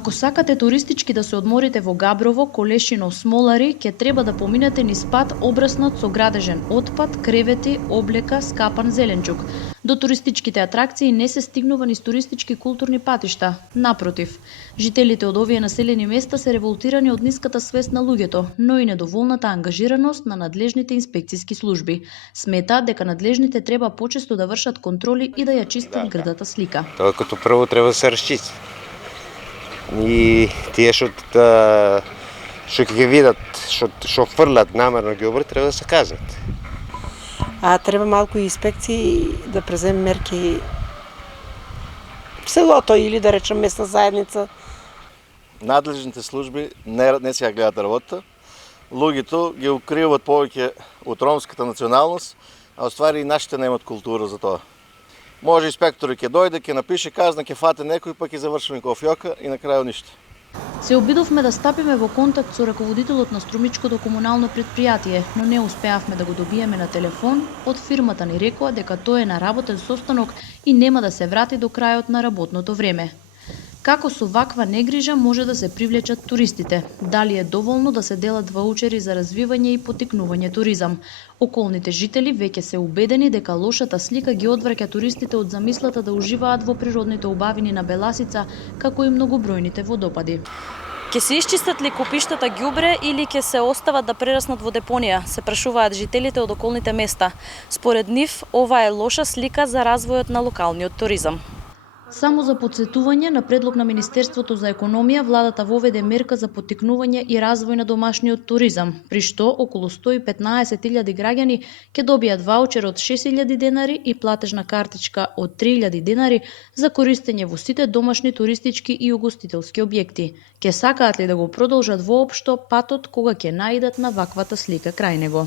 Ако сакате туристички да се одморите во Габрово, Колешино, Смолари, ќе треба да поминете низ пат обраснат со градежен отпад, кревети, облека, скапан зеленчук. До туристичките атракции не се стигнува низ туристички културни патишта. Напротив, жителите од овие населени места се револтирани од ниската свест на луѓето, но и недоволната ангажираност на надлежните инспекциски служби. Сметаат дека надлежните треба почесто да вршат контроли и да ја чистат грдата слика. Тоа като прво треба да се расчисти. И тие што ќе ги видат, што фрлат намерно ѓубре, треба да се казнат. Треба малку и инспекции да преземе мерки в селото или да речем местна заедница. Надлежните служби не сега гледат работа. Луѓето ги укриват повеќе од ромската националност, а оствари и нашите немат култура за тоа. Може инспектор ќе дојде, ќе напише казна, ќе фате некој, па ќе завршиме кофјока и на крајот ништо. Се обидовме да стапиме во контакт со раководителот на Струмичкото комунално предпријатие, но не успеавме да го добиеме на телефон. Од фирмата ни рекоа дека тој е на работен состанок и нема да се врати до крајот на работното време. Како со ваква негрижа може да се привлечат туристите? Дали е доволно да се делат ваучери за развивање и поттикнување туризам? Околните жители веќе се убедени дека лошата слика ги одвраќа туристите од замислата да уживаат во природните убавини на Беласица, како и многобројните водопади. Ќе се исчистат ли купиштата ѓубре или ќе се остават да прераснат во депонија, се прашуваат жителите од околните места. Според нив, ова е лоша слика за развојот на локалниот туризам. Само за потсетување, на предлог на Министерството за економија, владата воведе мерка за поттикнување и развој на домашниот туризам, при што околу 115.000 граѓани ќе добијат ваучер од 6.000 денари и платежна картичка од 3.000 денари за користење во сите домашни туристички и угостителски објекти. Ке сакаат ли да го продолжат воопшто патот кога ќе наидат на ваквата слика крај него?